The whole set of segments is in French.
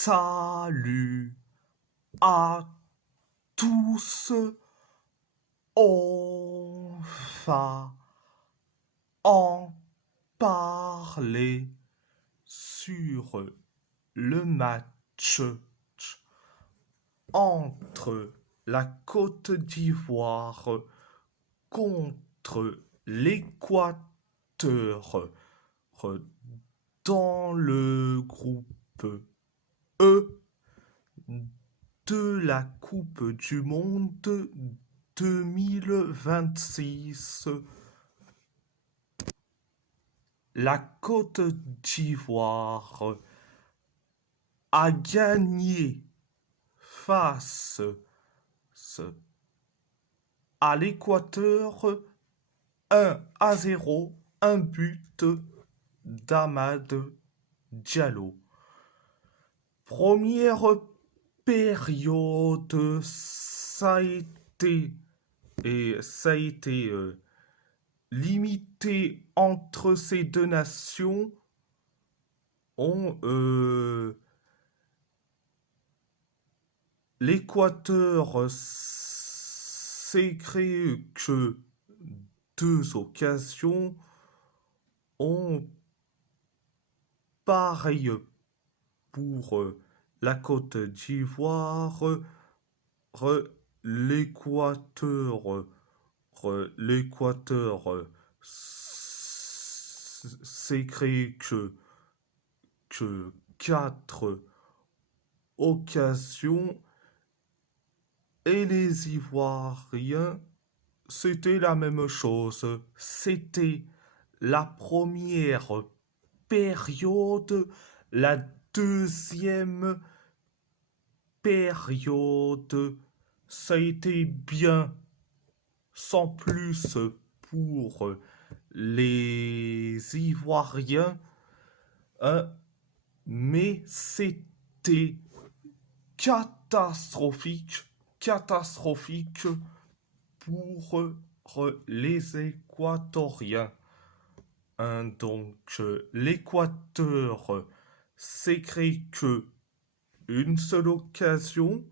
Salut à tous, on va en parler sur le match entre la Côte d'Ivoire contre l'Équateur dans le groupe E de la Coupe du Monde 2026. La Côte d'Ivoire a gagné face à l'Équateur 1-0, un but d'Amad Diallo. Première période, ça a été limité entre ces deux nations. L'Équateur s'est créé que deux occasions. Pareil pour la Côte d'Ivoire. L'Équateur s'est créé que quatre occasions et les Ivoiriens, c'était la même chose. C'était la première période, la deuxième période, ça a été bien, sans plus pour les Ivoiriens, mais c'était catastrophique pour les Équatoriens. Donc l'Équateur s'est créé que une seule occasion.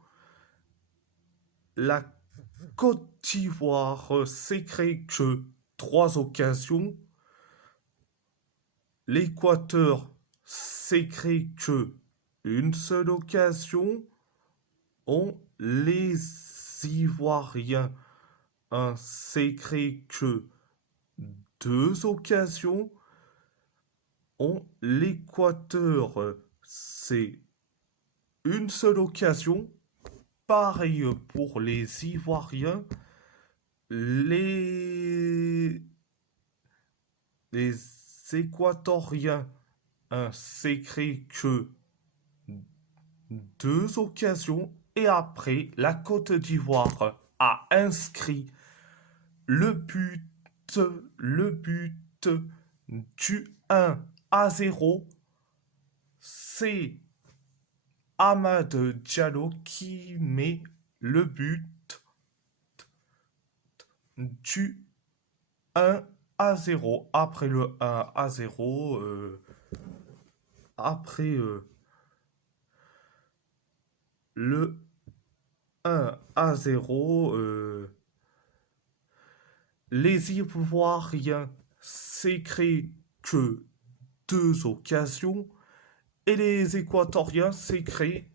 La Côte d'Ivoire s'est créé que trois occasions. L'Équateur s'est créé que une seule occasion. Les Ivoiriens s'est créé que deux occasions. L'Équateur, c'est une seule occasion. Pareil pour les Ivoiriens. Les Équatoriens s'est créé que deux occasions. Et après, la Côte d'Ivoire a inscrit le but du 1-0. C'est Amad Diallo qui met le but du 1-0. Après le 1-0, le 1-0, les Ivoiriens s'est créé que deux occasions et les Équatoriens s'est créé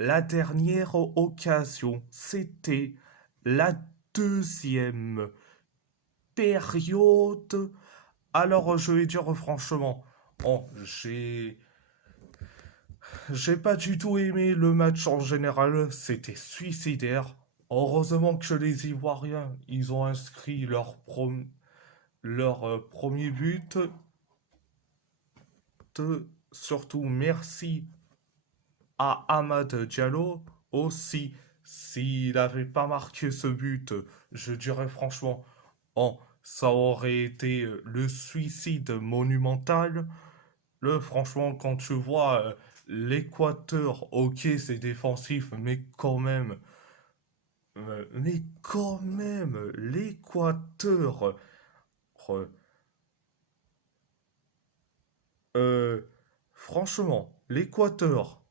la dernière occasion. C'était la deuxième période. Alors je vais dire franchement, j'ai pas du tout aimé le match en général, c'était suicidaire. Heureusement que les Ivoiriens, ils ont inscrit leur premier but. Surtout merci à Amad Diallo aussi. S'il n'avait pas marqué ce but, je dirais franchement, ça aurait été le suicide monumental. Franchement, quand tu vois l'Équateur, ok, c'est défensif, mais quand même, l'Équateur, euh, franchement, l'Équateur,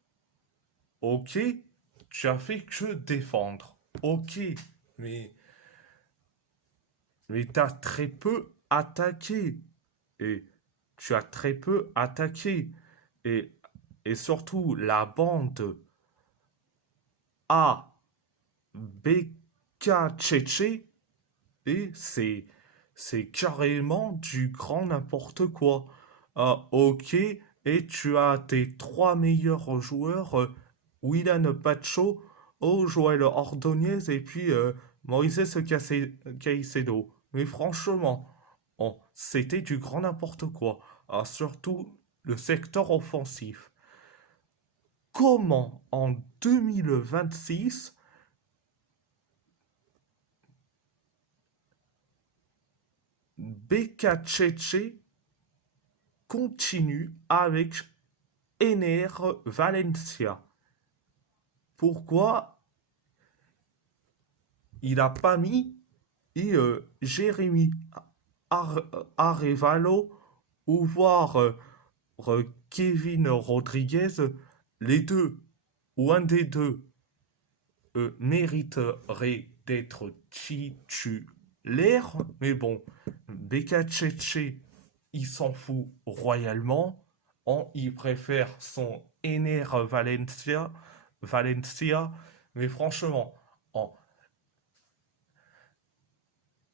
Ok, tu as fait que défendre. Ok, mais, mais t'as très peu attaqué. Et tu as très peu attaqué. Et, et surtout, la bande A, BK, Tchétché, et c'est carrément du grand n'importe quoi. Ah, ok, et tu as tes trois meilleurs joueurs, Willan Pacho, Joël Ordonez et puis Moïse Caicedo. Mais franchement, oh, c'était du grand n'importe quoi. Ah, surtout le secteur offensif. Comment en 2026 Beka Tchétché continue avec Ener Valencia? Pourquoi il n'a pas mis Jérémy Ar- Arevalo ou voir Kevin Rodriguez, les deux ou un des deux mériterait d'être titulaire, mais bon, Bekachetche, il s'en fout royalement. Il préfère son Ener Valencia, mais franchement, en,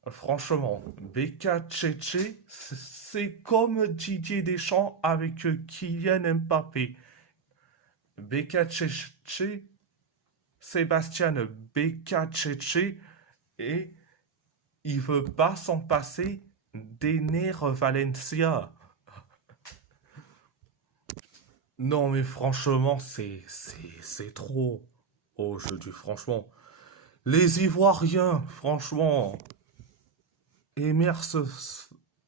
franchement, Bekachetche, c'est comme Didier Deschamps avec Kylian Mbappé. Bekachetche, Sébastien Bekachetche, et il veut pas s'en passer d'Ener Valencia. Non, mais franchement, c'est trop. Oh, je dis franchement. Les Ivoiriens, franchement. Emers,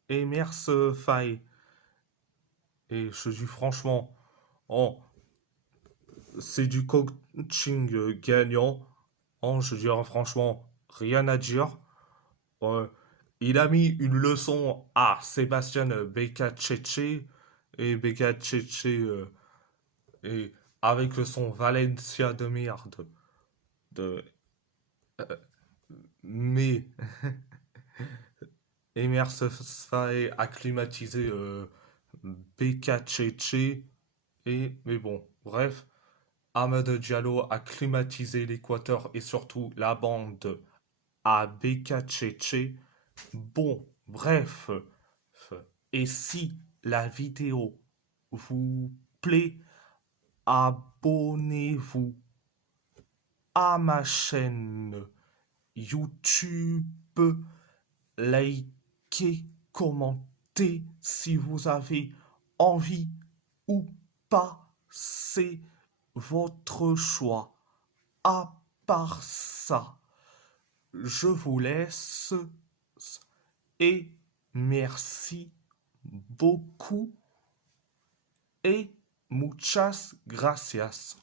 Emers Faye. Et je dis franchement. Oh, c'est du coaching gagnant. Oh, je dirais franchement, rien à dire. Euh, il a mis une leçon à Sébastien Bekachetche. Et Bekachetche, et avec son Valencia de merde. De, mais Emers Faé a climatisé Bekachetche. Mais bon, bref. Ahmed Diallo a climatisé l'Équateur et surtout la bande à Bekachetche. Bon, bref. Et si la vidéo vous plaît, abonnez-vous à ma chaîne YouTube, likez, commentez si vous avez envie ou pas, c'est votre choix. À part ça, je vous laisse et merci beaucoup et muchas gracias.